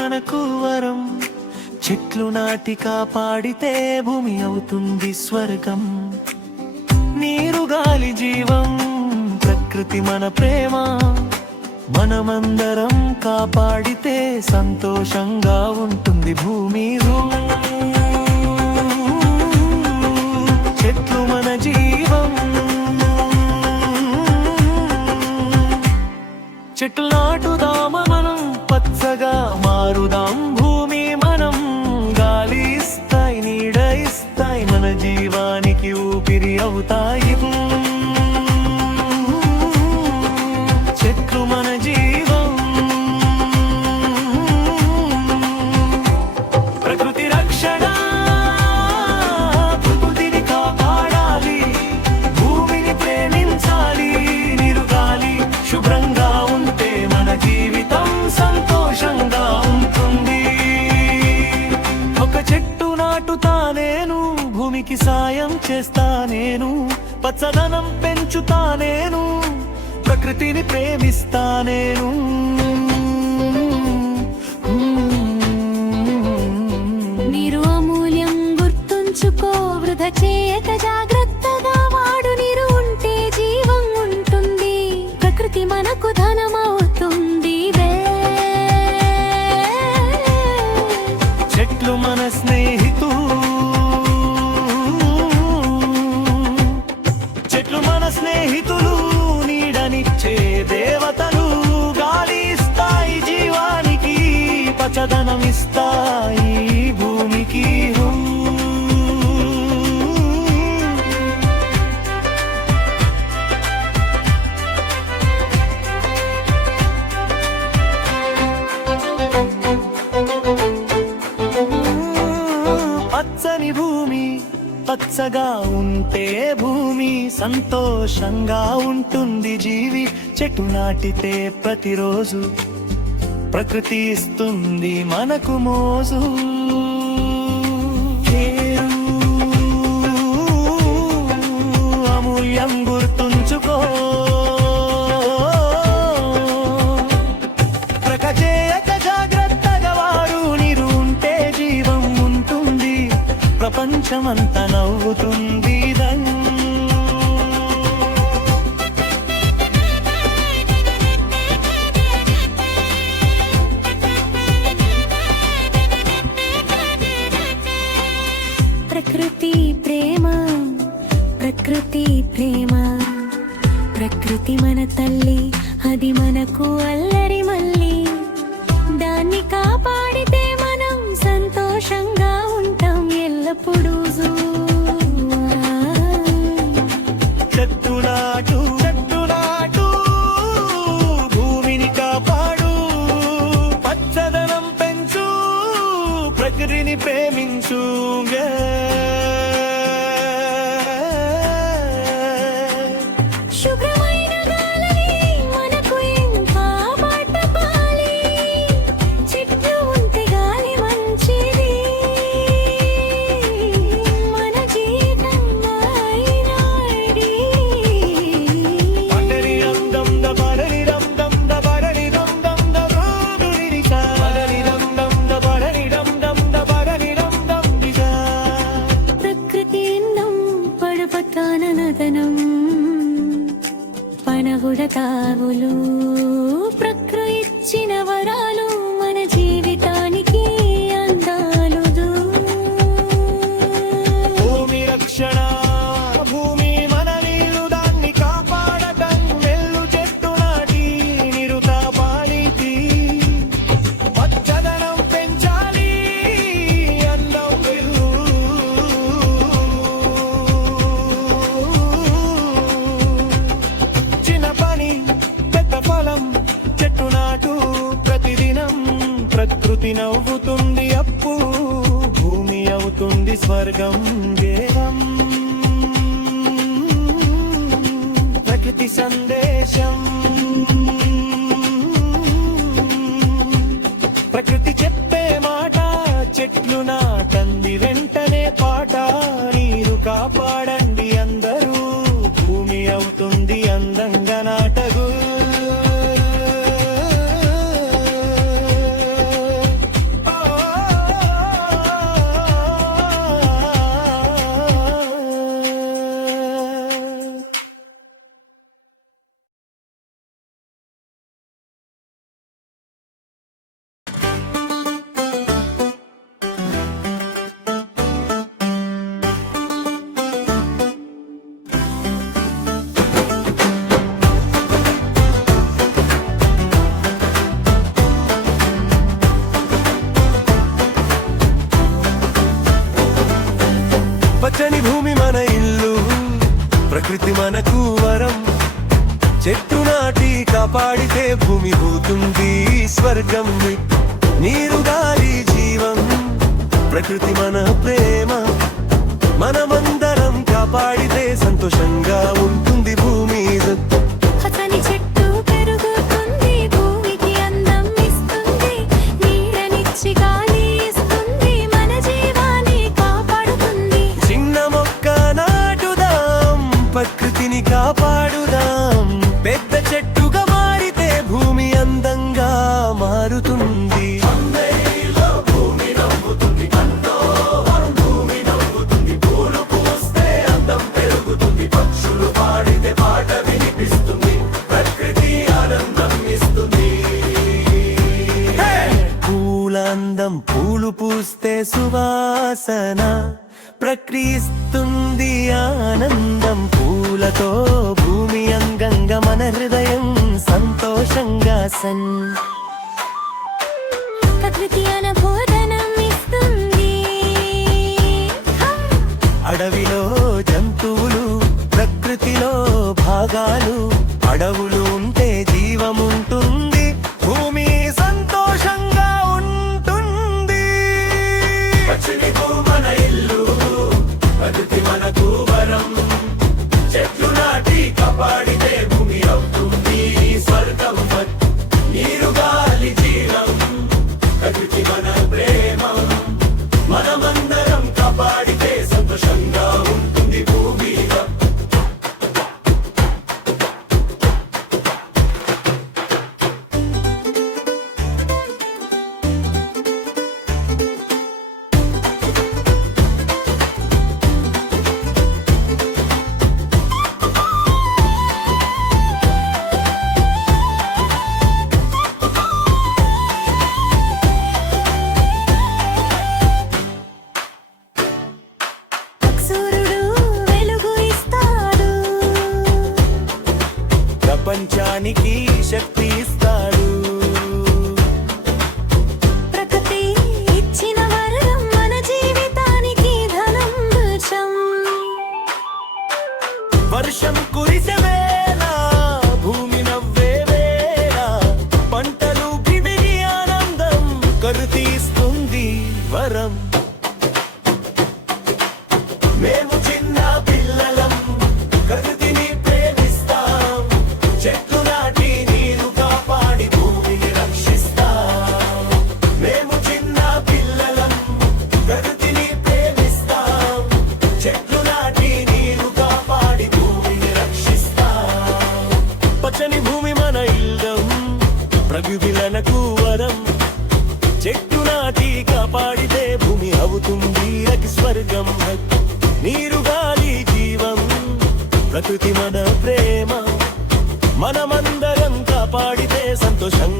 మనకు వరం. చెట్లు నాటి కాపాడితే భూమి అవుతుంది స్వర్గం. నీరు గాలి జీవం, ప్రకృతి మన ప్రేమ. మనమందరం కాపాడితే సంతోషంగా ఉంటుంది భూమి. చెట్లు మన జీవం. చెట్లు నాటుదామ మనం, పచ్చగా మారుదాం భూమి మనం. గాలి ఇస్తాయి, నీడ ఇస్తాయి, మన జీవానికి ఊపిరి అవుతాయి. చెట్లు మన జీవం. ప్రకృతి రక్షణ, ప్రకృతిని కాపాడాలి. భూమిని ప్రేమించాలి. నీరు గాలి శుభ్రంగా ఉంటే మన జీవితం సంతోషంగా ఉంటుంది. ఒక చెట్టు నాటుతా నేను, భూమికి సాయం చేస్తా నేను. పచ్చదనం పెంచుతా నేను, ప్రకృతిని ప్రేమిస్తా నేను. నీరు అమూల్యం, గుర్తుంచుకో. వృధా చేయక జాగ్రత్తగా వాడు. నీరు ఉంటే జీవం ఉంటుంది. ప్రకృతి మనకు ధనమవుతుంది. చెట్లు మన స్నేహితులు. చెట్లు మన స్నేహితులు. నీడనిచ్చే దేవతలు. గాలి ఇస్తాయి జీవానికి, పచ్చదనం ఇస్తాయి భూమికి. పచ్చని భూమి, పచ్చగా ఉంటే భూమి సంతోషంగా ఉంటుంది జీవి. చెట్టు నాటితే ప్రతిరోజు ప్రకృతి ఇస్తుంది మనకు మోజు. అమూల్యం, గుర్తుంచుకో. ప్రకచేయక జాగ్రత్తగా వాడు. నీరు ఉంటే జీవం ఉంటుంది. ప్రపంచమంతా నవ్వుతుంది. ప్రకృతి ప్రేమ, ప్రకృతి ప్రేమ. ప్రకృతి మన తల్లి, అది మనకు అల్లరి మల్లి. దాన్ని కాపాడితే మనం సంతోషంగా ఉంటాం ఎల్లప్పుడూ. చెట్టు నాటు, చెట్టు నాటు, భూమిని కాపాడు. పచ్చదనం పెంచు, ప్రకృతిని ప్రేమించు. శుభ్రమైన గాలిని మనకు ఇంకా పట్టపాలి. చెట్లు ఉంటే గాలి మంచిది. మన జీవితం అయినాడి. పడరి రందం ద పడరి రందం ద పడరి రందం ద రోడుని దిశ. పడరి రందం ద పడరి రందం ద పడరి రందం దిశ. ప్రకృతి ఎన్నం పడపతాననదనం. పనగుడతావులు ప్రకృతి ఇచ్చిన వరాలు. మన జీవితానికి అందాలు. భూమి రక్షణ, భూమి మన నీళ్ళు. దాన్ని కాపాడటం వెళ్ళు. చెట్టు నాటి నీరు కాపాడితి. పచ్చదనం పెంచాలి, అందం వెళ్ళు. చిన్న పని పెద్ద ఫలం. చెట్టు నాటు ప్రతిదినం. ప్రకృతి నవ్వుతుంది అప్పుడు. భూమి అవుతుంది స్వర్గం. దేవం ప్రకృతి సందేశం. ప్రకృతి చెప్పే మాట. చెట్లు నాటంది వెంటనే పాట. నీరు కాపాడండి అందరూ. భూమి అవుతుంది అందంగా నాటగు. పచ్చని భూమి మన ఇల్లు, ప్రకృతి మనకు వరం. చెట్టు నాటి కాపాడితే భూమి అవుతుంది స్వర్గం. నీరు గాలి జీవం, ప్రకృతి మన ప్రేమ. మనమందరం కాపాడితే సంతోషంగా ఉంటుంది భూమి. పచ్చని చెట్టు పెరుగుతుంది, భూమికి అందం ఇస్తుంది, నీడనిచ్చి గాలి ఇస్తుంది, మన జీవాన్ని కాపాడుతుంది. చిన్న మొక్క నాటుదాం, ప్రకృతిని కాపాడుదాం. పెద్ద చెట్టుగా మారితే భూమి అందంగా మారుతుంది. పూలందం పూలు పూస్తే సువాసన, ప్రకృతిస్తుంది ఆనందం. పూలతో భూమి అంగంగా మన హృదయం సంతోషంగా ప్రకృతి అనుభూతనం ఇస్తుంది. అడవిలో జంతువులు, ప్రకృతిలో భాగాలు. అడవులు ఉంటే జీవముంటుంది, భూమి సంతోషంగా ఉంటుంది. పచ్చని భూమి మన ఇల్లు, ప్రకృతి మనకు వరం. చెట్లు నాటి కాపాడితే భూమి అవుతుంది స్వర్గం. నీరు గాలి జీవం, ప్రకృతి మన ప్రేమ. మనమందరం కాపాడితే సంతోషంగా ఉంటుంది భూమి. సూర్యుడు వెలుగు ఇస్తాడు, ప్రపంచానికి శక్తి ఇస్తాడు. ప్రకృతి ఇచ్చిన వరం మన జీవితానికి ధనం వృక్షం. వర్షం కురిసే వేళ, భూమి నవ్వే వేళ, పంటలు గిడిగి ఆనందం కరుతీస్తుంది వరం. మేము చిన్న పిల్లలం, ప్రకృతిని ప్రేమిస్తాం. చెట్లు నాటి నీరు కాపాడి భూమిని రక్షిస్తాం. మేము చిన్న పిల్లలం, ప్రకృతిని ప్రేమిస్తాం. చెట్లు నాటి నీరు కాపాడి భూమిని రక్షిస్తాం. పచ్చని భూమి మన ఇల్లం, ప్రకృతి మనకు వరం. చెట్టు నాటి కాపాడితే భూమి అవుతుంది స్వర్గం. నీరు గాలి జీవం, ప్రకృతి మన ప్రేమ. మనమందరం కాపాడితే సంతోషం